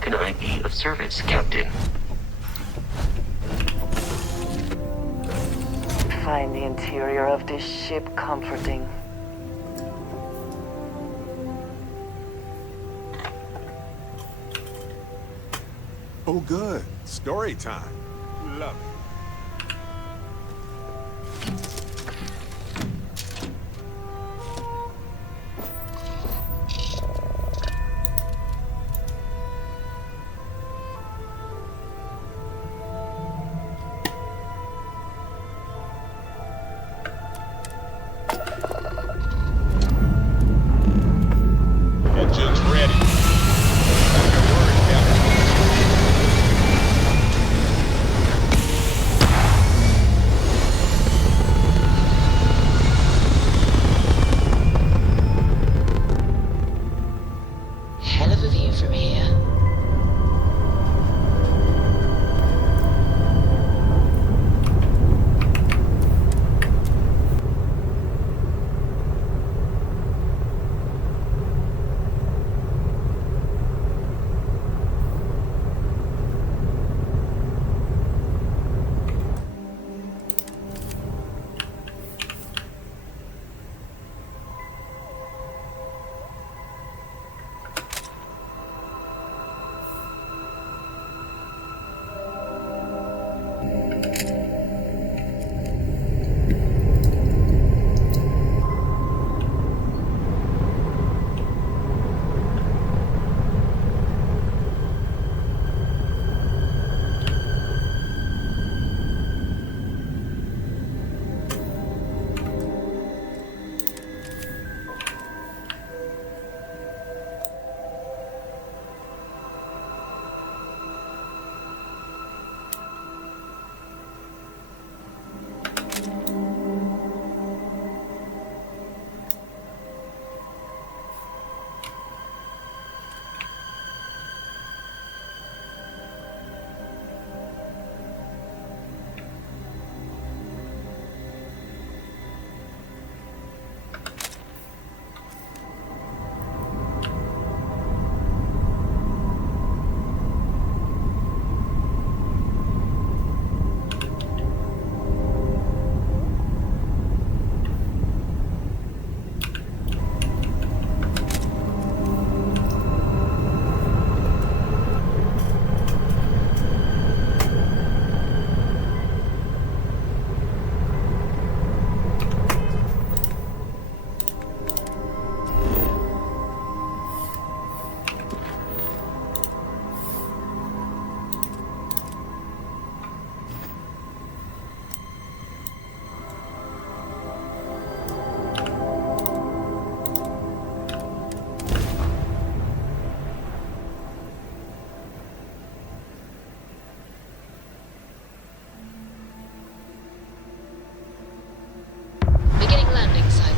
can I be of service, Captain? Find the interior of this ship comforting. Oh, good. Story time. Love it. Engines ready. Your word, Captain. Hell of a view from here. Beginning landing cycle.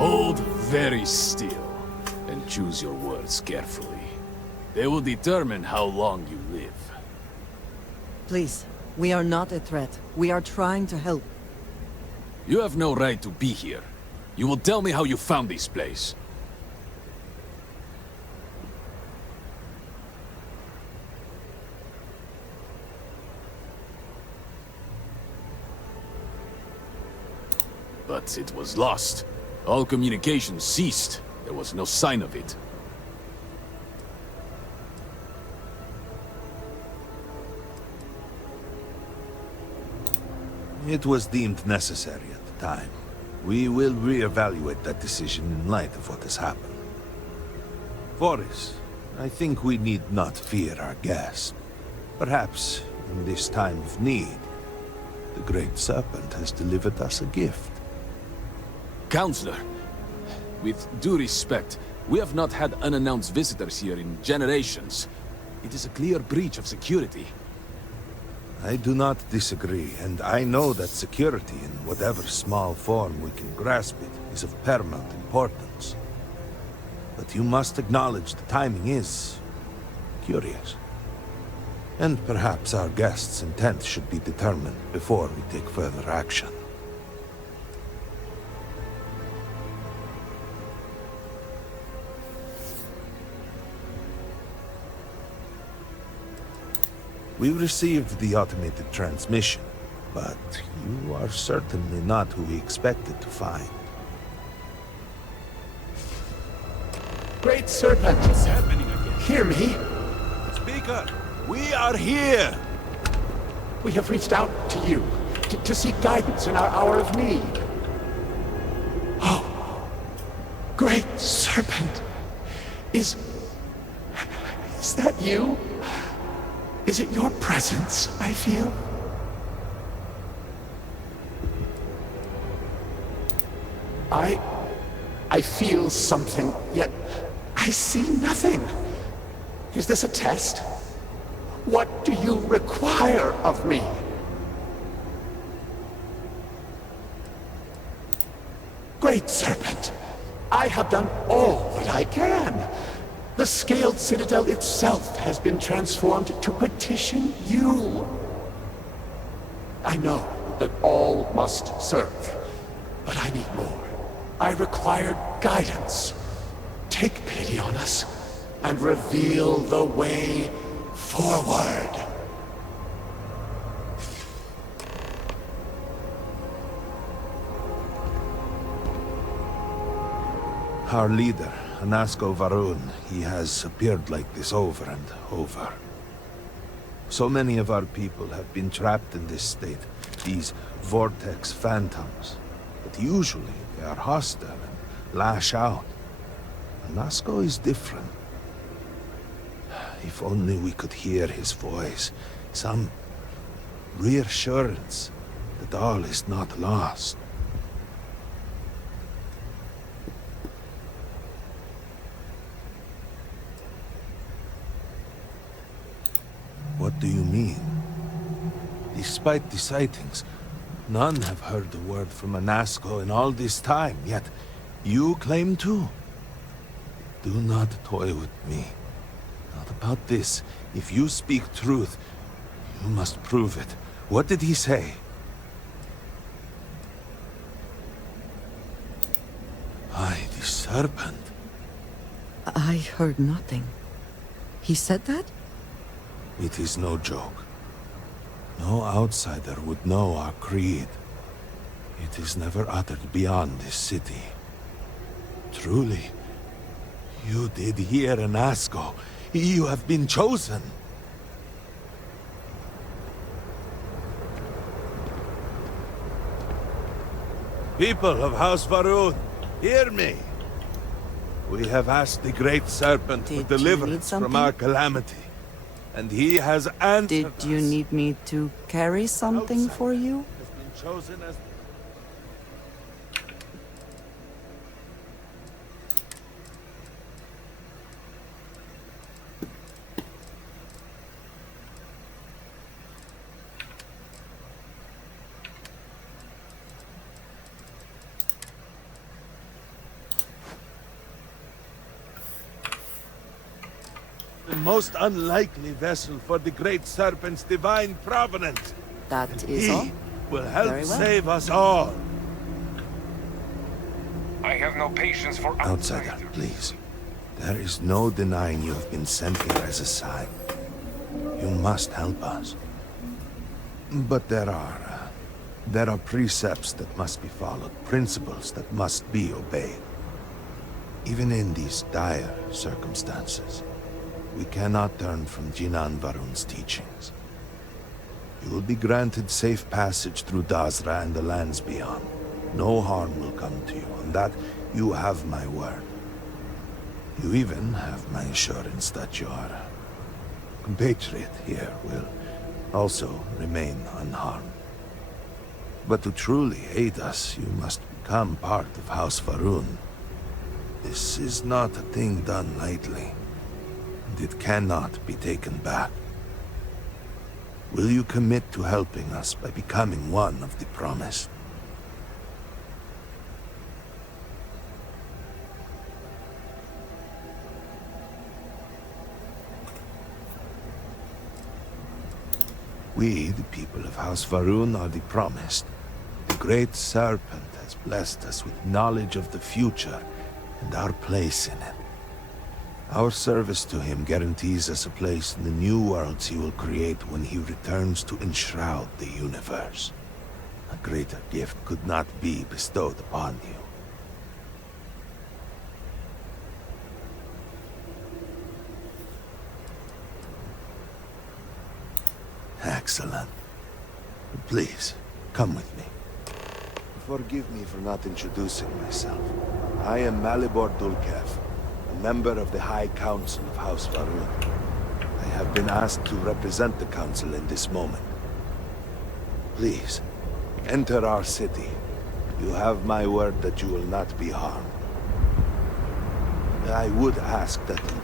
Hold very still and choose your words carefully. They will determine how long you live. Please, we are not a threat. We are trying to help. You have no right to be here. You will tell me how you found this place. but it was lost. All communication ceased. There was no sign of it. It was deemed necessary at the time. We will reevaluate that decision in light of what has happened. Voris, I think we need not fear our guest. Perhaps, in this time of need, the Great Serpent has delivered us a gift. Counselor, with due respect, we have not had unannounced visitors here in generations. It is a clear breach of security. I do not disagree, and I know that security, in whatever small form we can grasp it, is of paramount importance. But you must acknowledge the timing is curious. And perhaps our guest's intent should be determined before we take further action. We received the automated transmission, but you are certainly not who we expected to find. Great Serpent! What's happening again? Hear me! Speaker, we are here! We have reached out to you to seek guidance in our hour of need. Oh, Great Serpent! Is that you? Is it your presence I feel? I feel something, yet I see nothing. Is this a test? What do you require of me? Great Serpent, I have done all that I can. The scaled citadel itself has been transformed to petition you. I know that all must serve, but I need more. I require guidance. Take pity on us and reveal the way forward. Our leader, Anasko Varuun, he has appeared like this over and over. So many of our people have been trapped in this state, these vortex phantoms. But usually they are hostile and lash out. Anasko is different. If only we could hear his voice, some reassurance that all is not lost. What do you mean? Despite the sightings, none have heard a word from Anasko in all this time, yet you claim to? Do not toy with me. Not about this. If you speak truth, you must prove it. What did he say? The Serpent. I heard nothing. He said that? It is no joke. No outsider would know our creed. It is never uttered beyond this city. Truly, you did hear Anasko. You have been chosen. People of House Varuun, hear me. We have asked the Great Serpent for Did you need deliverance from something? our calamity. And he has answered Did you us. need me to carry something for you? Has been chosen as... the most unlikely vessel for the Great Serpent's divine providence. That is all? He will help Very well. save us all. I have no patience for Outsider, please. There is no denying you have been sent here as a sign. You must help us. But there are There are precepts that must be followed, principles that must be obeyed. Even in these dire circumstances, we cannot turn from Jinan Varuun's teachings. You will be granted safe passage through Dazra and the lands beyond. No harm will come to you. On that, you have my word. You even have my assurance that your compatriot here will also remain unharmed. But to truly aid us, you must become part of House Varuun. This is not a thing done lightly, and it cannot be taken back. Will you commit to helping us by becoming one of the promised? We, the people of House Varuun, are the promised. The great Serpent has blessed us with knowledge of the future and our place in it. Our service to him guarantees us a place in the new worlds he will create when he returns to enshroud the universe. A greater gift could not be bestowed upon you. Excellent. Please, come with me. Forgive me for not introducing myself. I am Malibor Dulkev, a member of the High Council of House Varuun. I have been asked to represent the Council in this moment. Please, enter our city. You have my word that you will not be harmed. I would ask that you...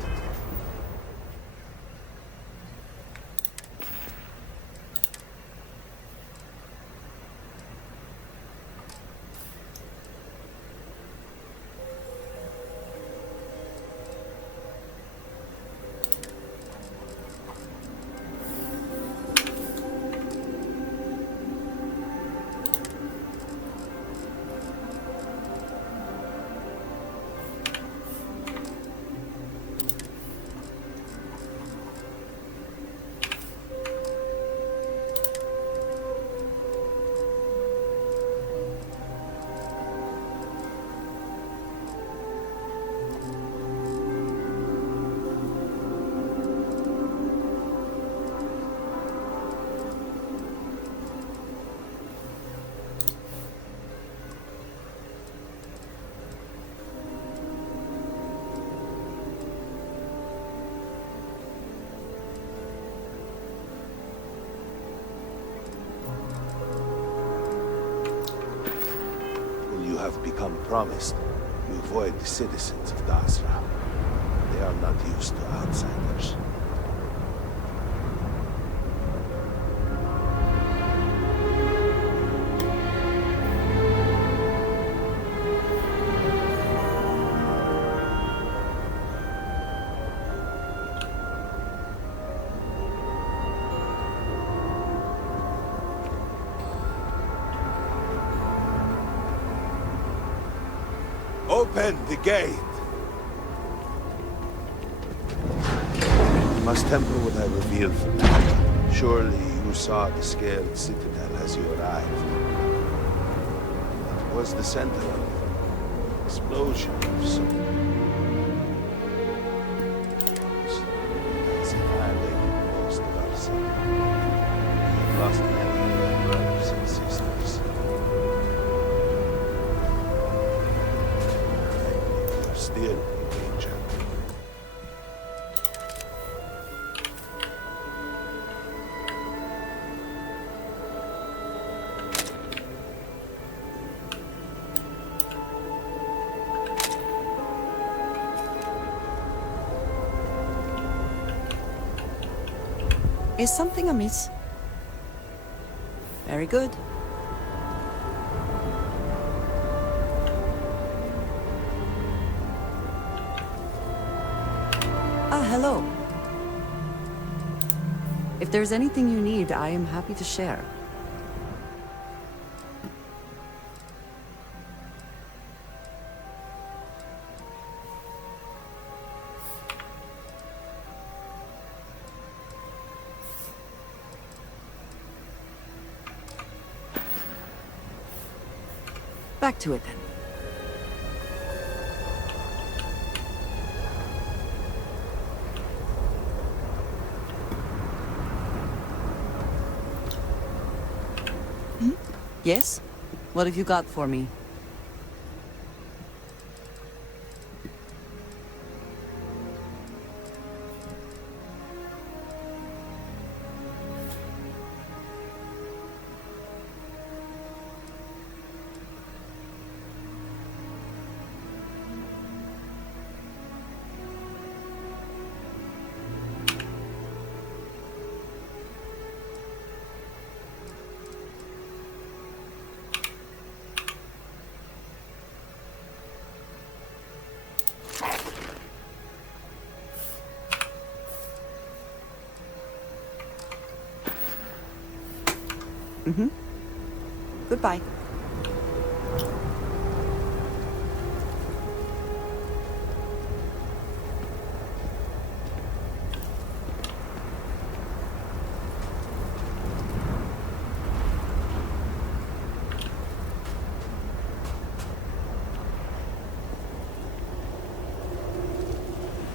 have become promised, you avoid the citizens of Dazra. They are not used to outsiders. Open the gate! You must temper what I revealed for now. Surely you saw the scaled citadel as you arrived. It was the center of an explosion of some... It has annihilated most of our city. We have lost many of our brothers and sisters. Still in danger. Is something amiss? Very good. Hello. If there's anything you need, I am happy to share. Back to it then. Yes? What have you got for me? Goodbye.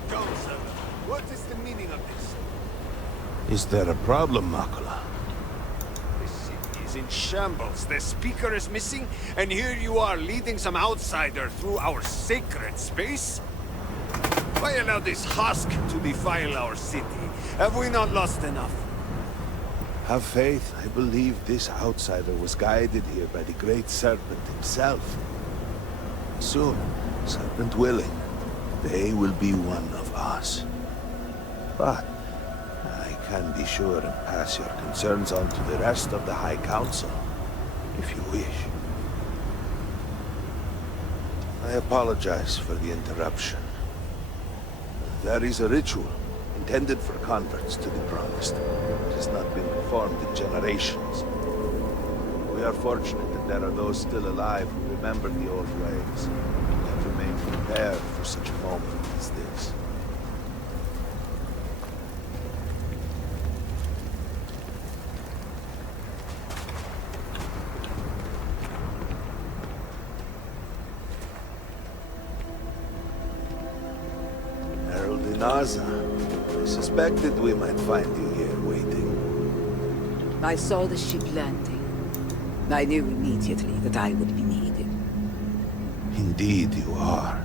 Counselor, what is the meaning of this? Is there a problem, Makula? This city is in shambles. The speaker is missing, and here you are leading some outsider through our sacred space? Why allow this husk to defile our city? Have we not lost enough? Have faith. I believe this outsider was guided here by the great Serpent himself. Soon, Serpent willing, they will be one of us. But I can be sure and pass your concerns on to the rest of the High Council, if you wish. I apologize for the interruption. There is a ritual intended for converts to the Promised. It has not been performed in generations. We are fortunate that there are those still alive who remember the old ways and have remained prepared for such a moment as this. Naza, I suspected we might find you here waiting. I saw the ship landing. I knew immediately that I would be needed. Indeed you are.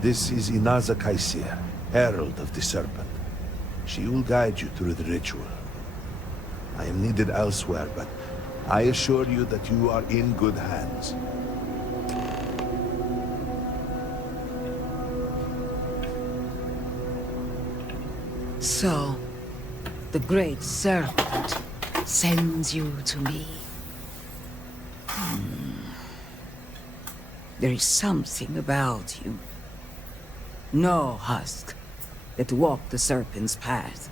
This is Inaza Kaisir, Herald of the Serpent. She will guide you through the ritual. I am needed elsewhere, but I assure you that you are in good hands. So, the great Serpent sends you to me. There is something about you. No husk that walked the Serpent's path.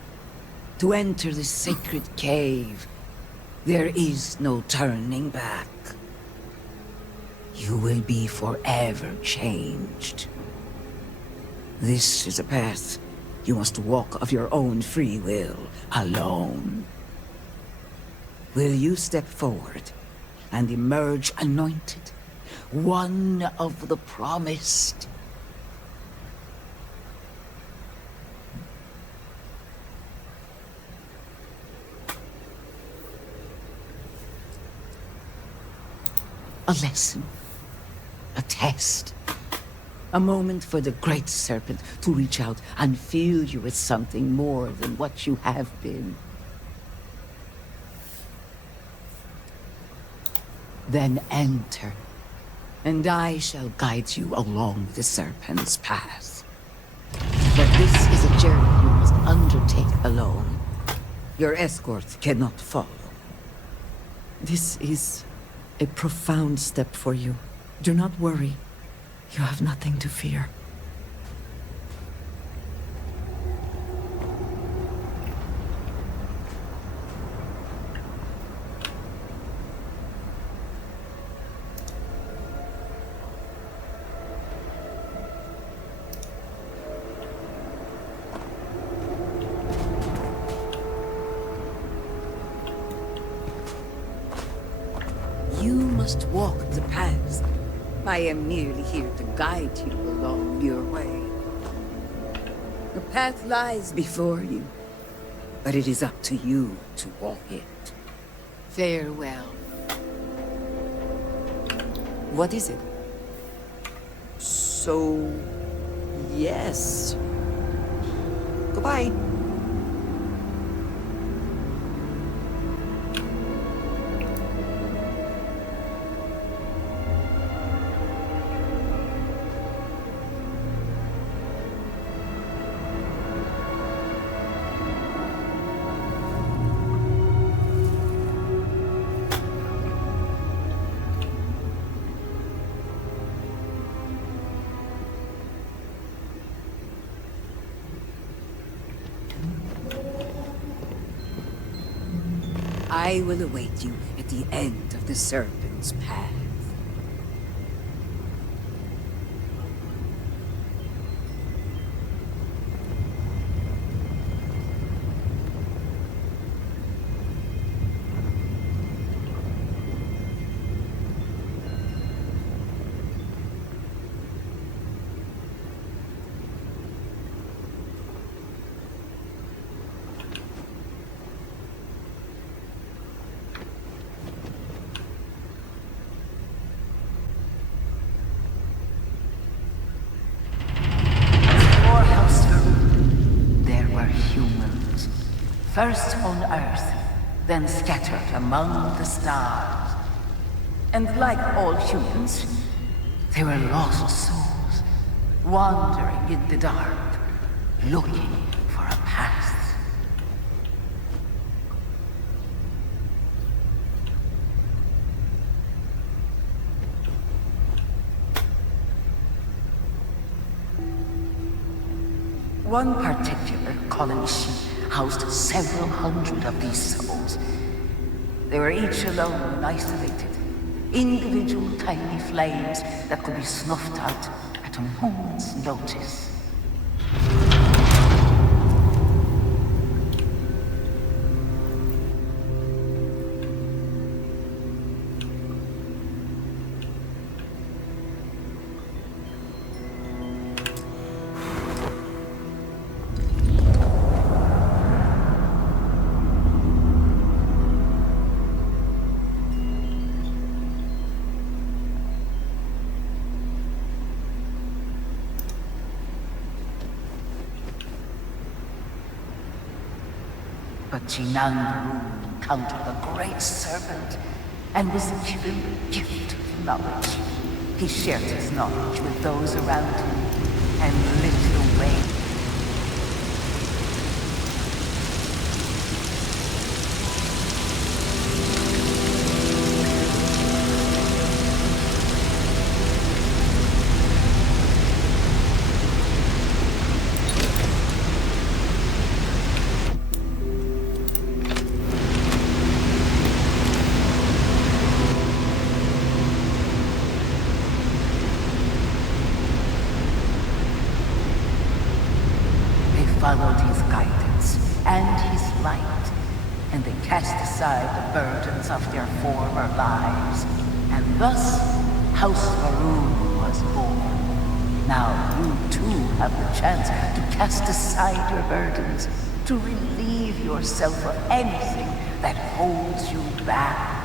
To enter the sacred cave, there is no turning back. You will be forever changed. This is a path you must walk of your own free will, alone. Will you step forward and emerge anointed, one of the Promised? A lesson, a test. A moment for the great Serpent to reach out and fill you with something more than what you have been. Then enter, and I shall guide you along the Serpent's path. But this is a journey you must undertake alone. Your escort cannot follow. This is a profound step for you. Do not worry. You have nothing to fear. You must walk the path. I am merely here to guide you along your way. The path lies before you, but it is up to you to walk it. Farewell. What is it? So... yes. Goodbye. I will await you at the end of the Serpent's path. First on Earth, then scattered among the stars. And like all humans, they were lost souls, wandering in the dark, looking for a path. One particular colony ship housed several hundred of these souls. They were each alone and isolated, individual tiny flames that could be snuffed out at a moment's notice. But Varuun encountered the great Serpent and was given the gift of knowledge. He shared his knowledge with those around him and lit the way. Followed his guidance and his light, and they cast aside the burdens of their former lives. And thus, House Varuun was born. Now you too have the chance to cast aside your burdens, to relieve yourself of anything that holds you back.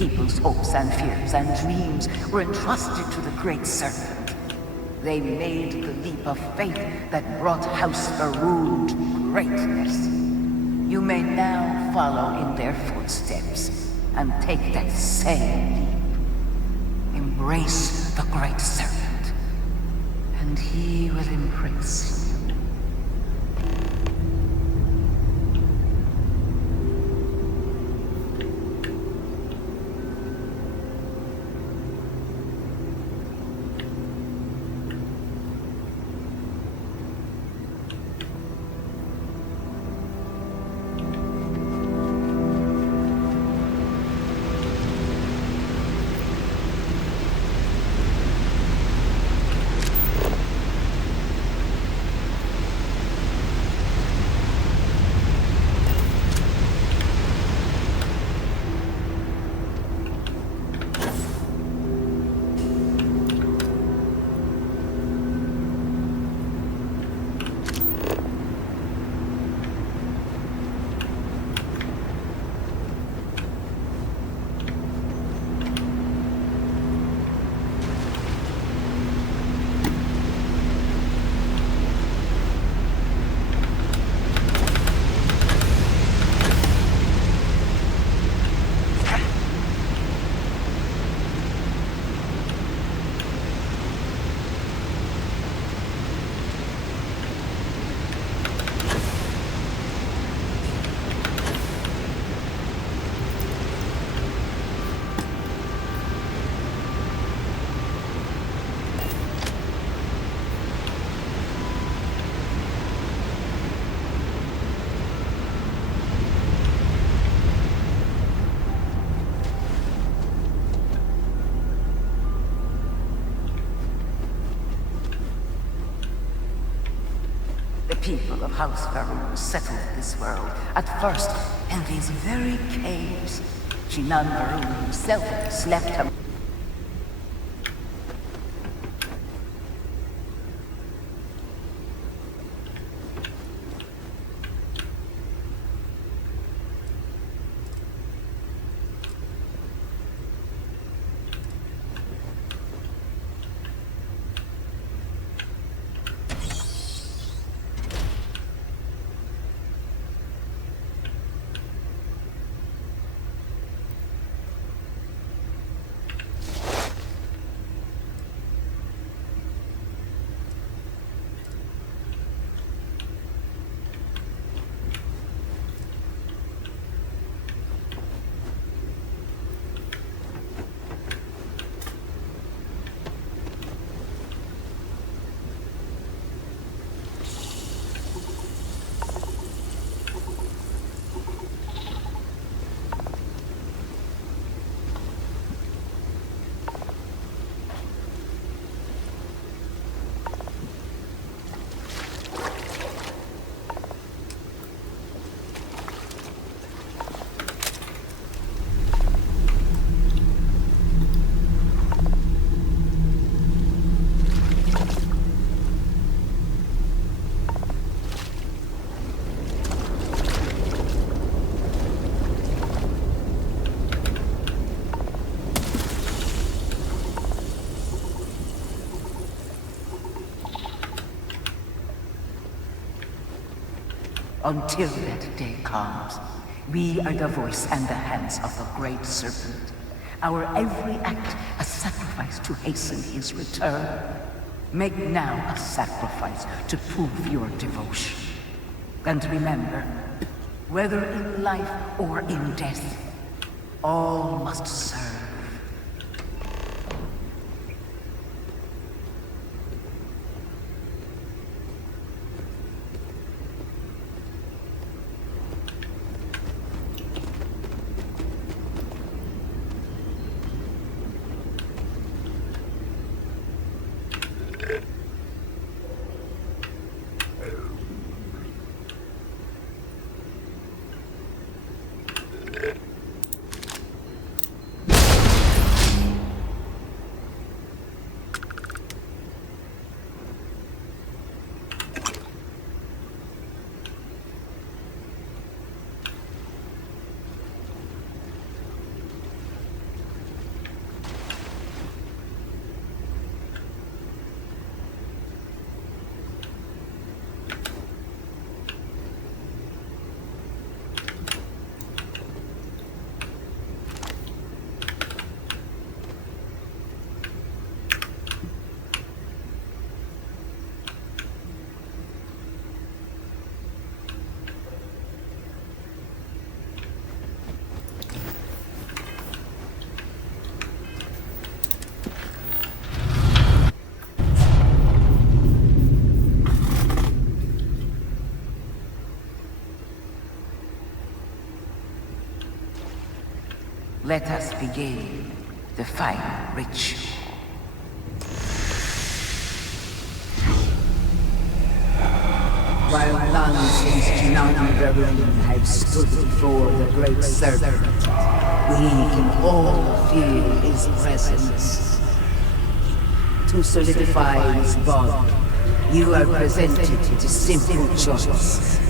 people's hopes and fears and dreams were entrusted to the Great Serpent. They made the leap of faith that brought House Varuun to greatness. You may now follow in their footsteps and take that same leap. Embrace the Great Serpent, and he will embrace you. The people of House Varuun settled this world, at first in these very caves. Shinan Varuun himself slept among until that day comes. We are the voice and the hands of the Great Serpent. Our every act a sacrifice to hasten his return. Make now a sacrifice to prove your devotion. And remember, whether in life or in death, all must serve. Let us begin the final ritual. While none since none Varuun have stood before the great Serpent, we can all feel his presence. To solidify his bond, you are presented with a simple choice.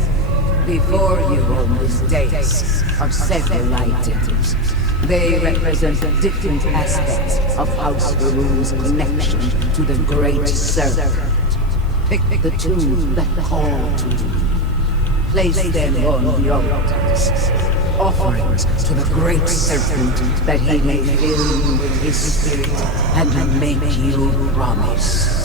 Before you on this dais are several items. They represent different aspects of House Varuun's connection to the great Serpent. Pick the two that call to you. Place them on the altars. Offerings to the great Serpent that he may fill you with his spirit and make you promise.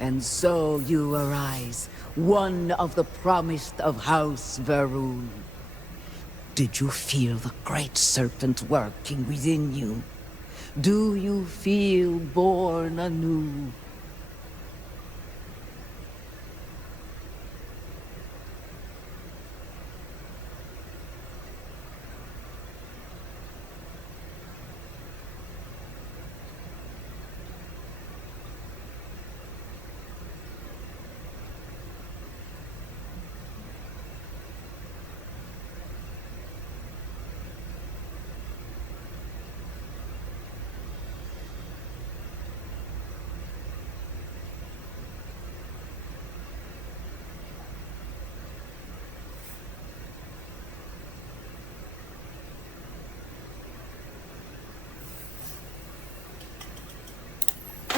And so you arise, one of the promised of House Varuun. Did you feel the great Serpent working within you? Do you feel born anew?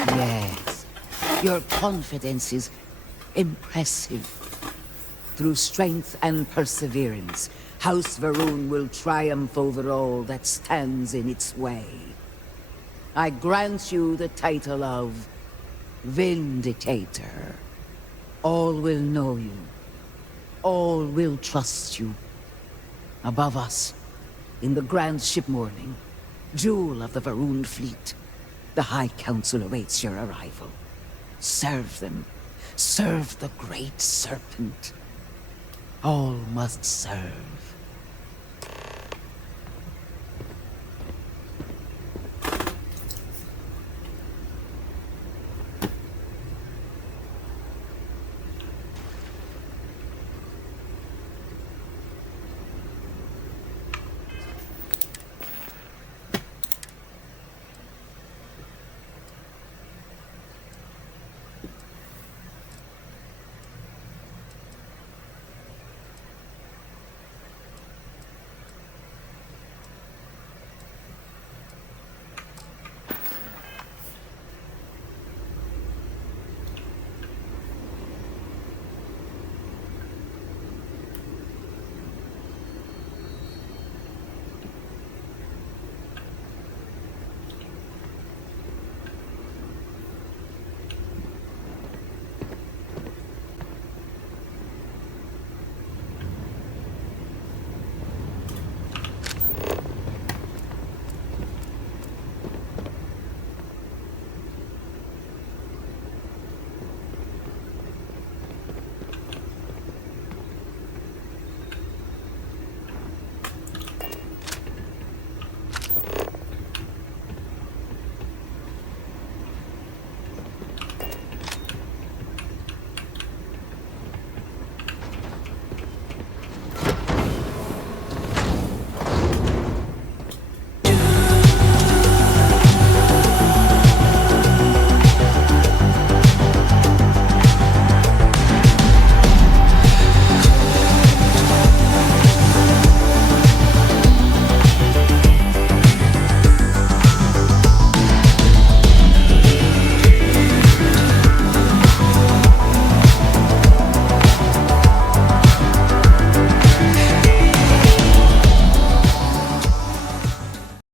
Yes, your confidence is impressive. Through strength and perseverance, House Varuun will triumph over all that stands in its way. I grant you the title of Vindicator. All will know you. All will trust you. Above us, in the grand ship morning, jewel of the Varuun fleet, the High Council awaits your arrival. Serve them. Serve the great Serpent. All must serve.